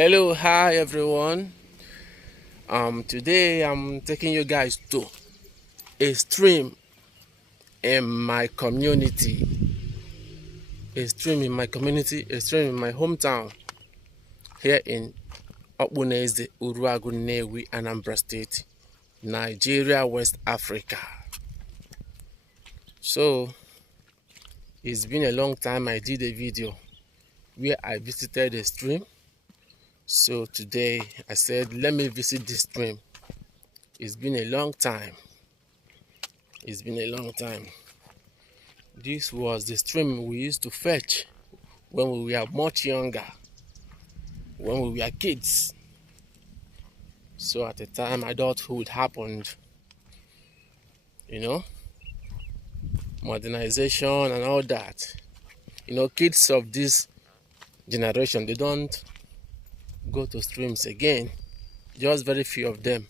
Hello, hi everyone. Today I'm taking you guys to a stream in my community. A stream in my community, a stream in my hometown here in Okpuneze, Uruagu, Nnewi, Anambra State, Nigeria, West Africa. So it's been a long time I did a video where I visited a stream. So today I said, let me visit this stream. It's been a long time. It's been a long time. This was the stream we used to fetch when we were much younger, when we were kids. So at the time adulthood happened, modernization and all that. Kids of this generation, they don't go to streams again, just very few of them.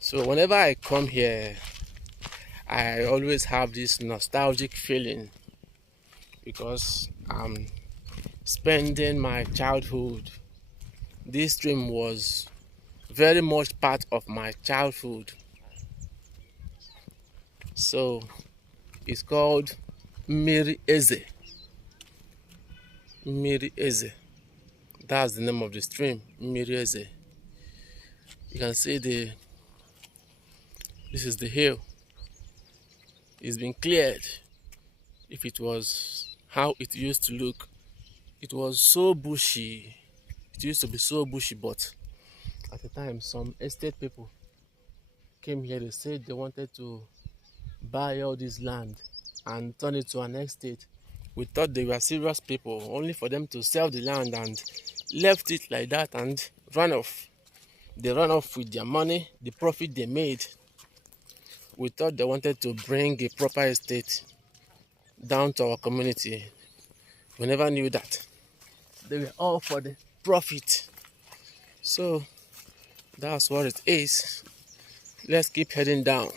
So whenever I come here, I always have this nostalgic feeling because I'm spending my childhood. This stream was very much part of my childhood. So it's called Mmiri Eze. Mmiri Eze. That's the name of the stream, Mmiri Eze. You can see this is the hill. It's been cleared. If it was how it used to look, it was so bushy. It used to be so bushy, but at the time some estate people came here. They said they wanted to buy all this land and turn it to an estate. We thought they were serious people, only for them to sell the land and left it like that and run off. They ran off with their money, the profit they made. We thought they wanted to bring a proper estate down to our community. We never knew that. They were all for the profit. So that's what it is. Let's keep heading down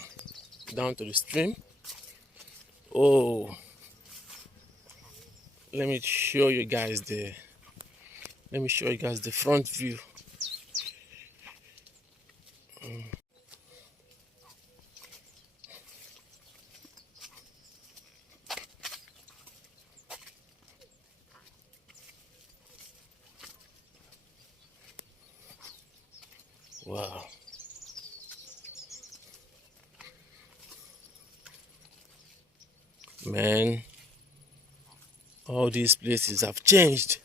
to the stream. Oh, let me show you guys the front view. Wow. Man, all these places have changed.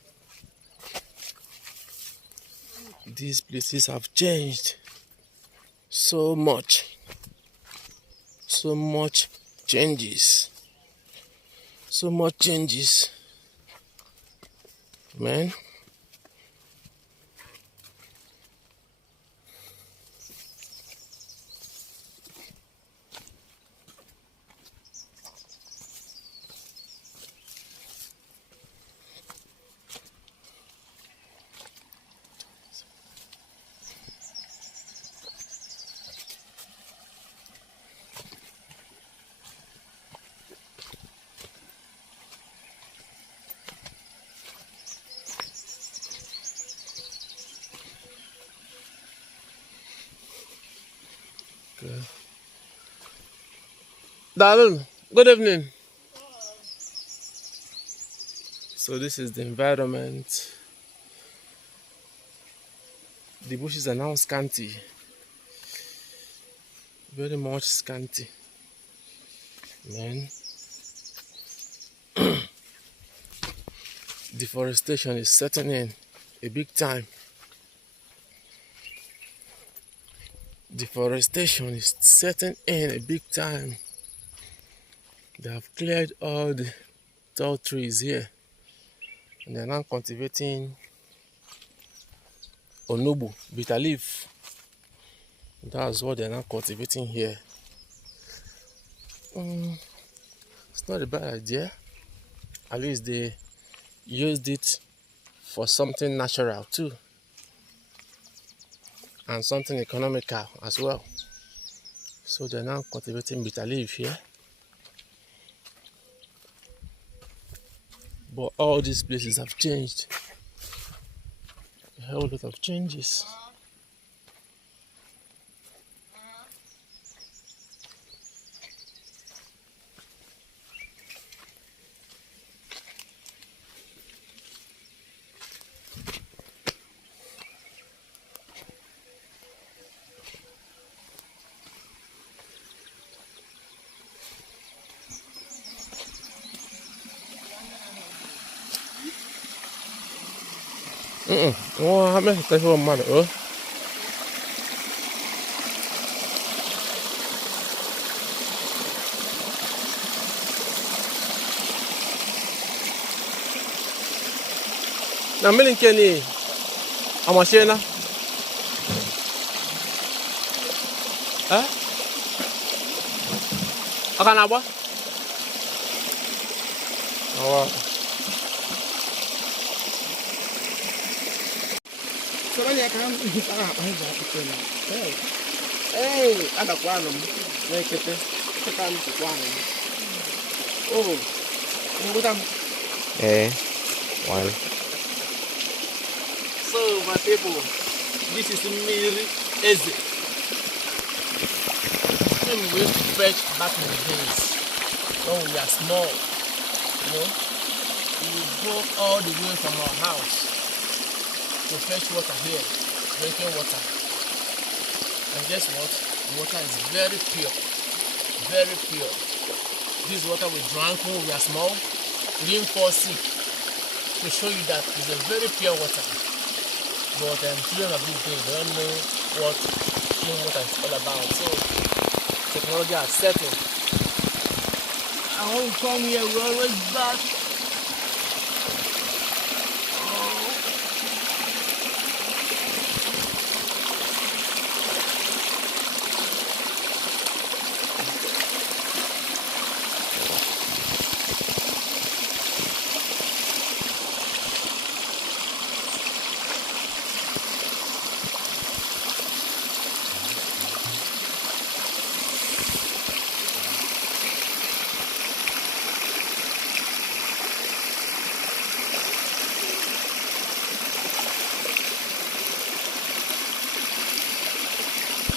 These places have changed so much. So much changes. So much changes. Man. Good. Darling, good evening. So this is the environment. The bushes are now scanty. Very much scanty. Man. Deforestation is setting in a big time. Deforestation is setting in a big time. They have cleared all the tall trees here and they're now cultivating onubu, bitter leaf. That's what they're now cultivating here. It's not a bad idea. At least they used it for something natural too, and something economical as well. So they're now cultivating bitter leaf here. But all these places have changed. whole lot of changes. Nwa ha metụta ihe mmadụ o. Na mmiri nke ni amachina. Aka na-agba? Soalnya kan kita apa aja itu nih. Ada kuanum. Nih kita tekan kuanum. Oh, ini bukan. One. So, my people, this is Miri Eze. When we used to fetch back in the days, when we are small, you know, we would go all the way from our house to fetch water here, drinking water. And guess what? The water is very pure. Very pure. This water we drank when we are small, we didn't fall sick. To show you that it's a very pure water. But children of this day, they don't know what clean water is all about. So technology has settled. And when we come here, we always back.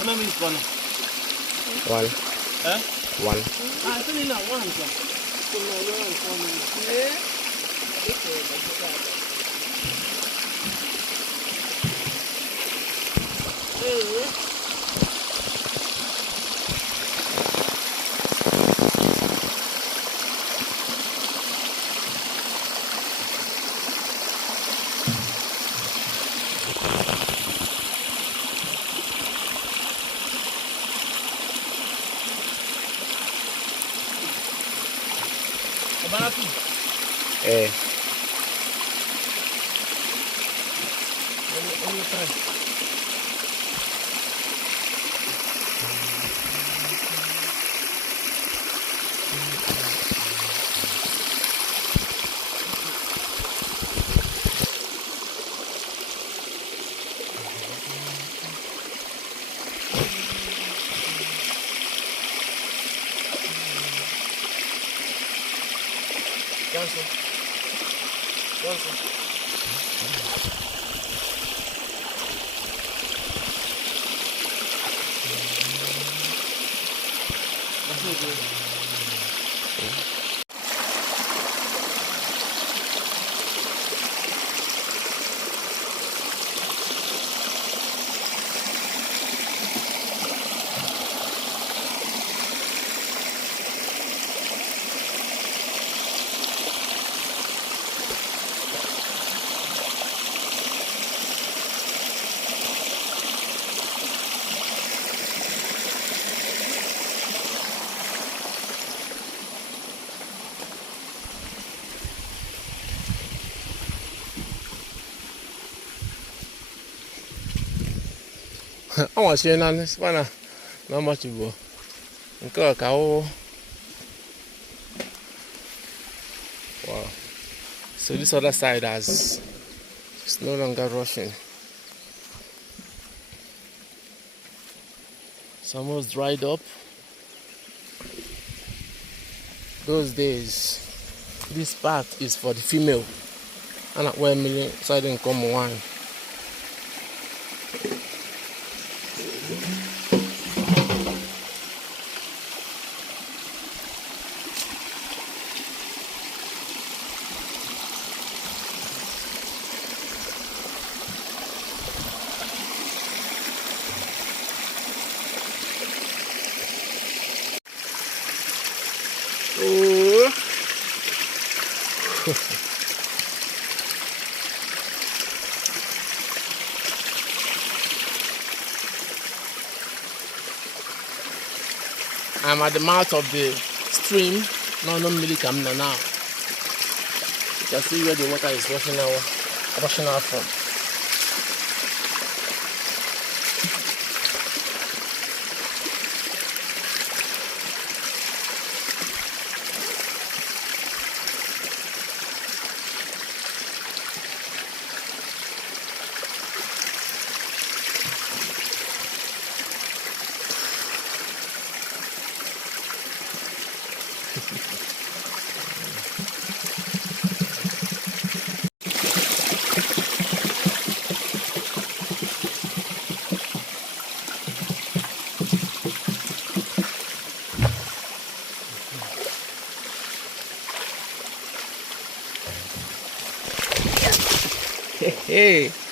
How many minutes gone? One. One. I think not one. So no, you're on 4 minutes. Johnson. That's no good. I want to see this one. Not much to go. Okay, cow. Wow. So this other side has it's no longer rushing. It's almost dried up. Those days, this part is for the female. And at 1 million, so I didn't come one. I'm at the mouth of the stream. No, really coming now. You can see where the water is rushing out from. Hey.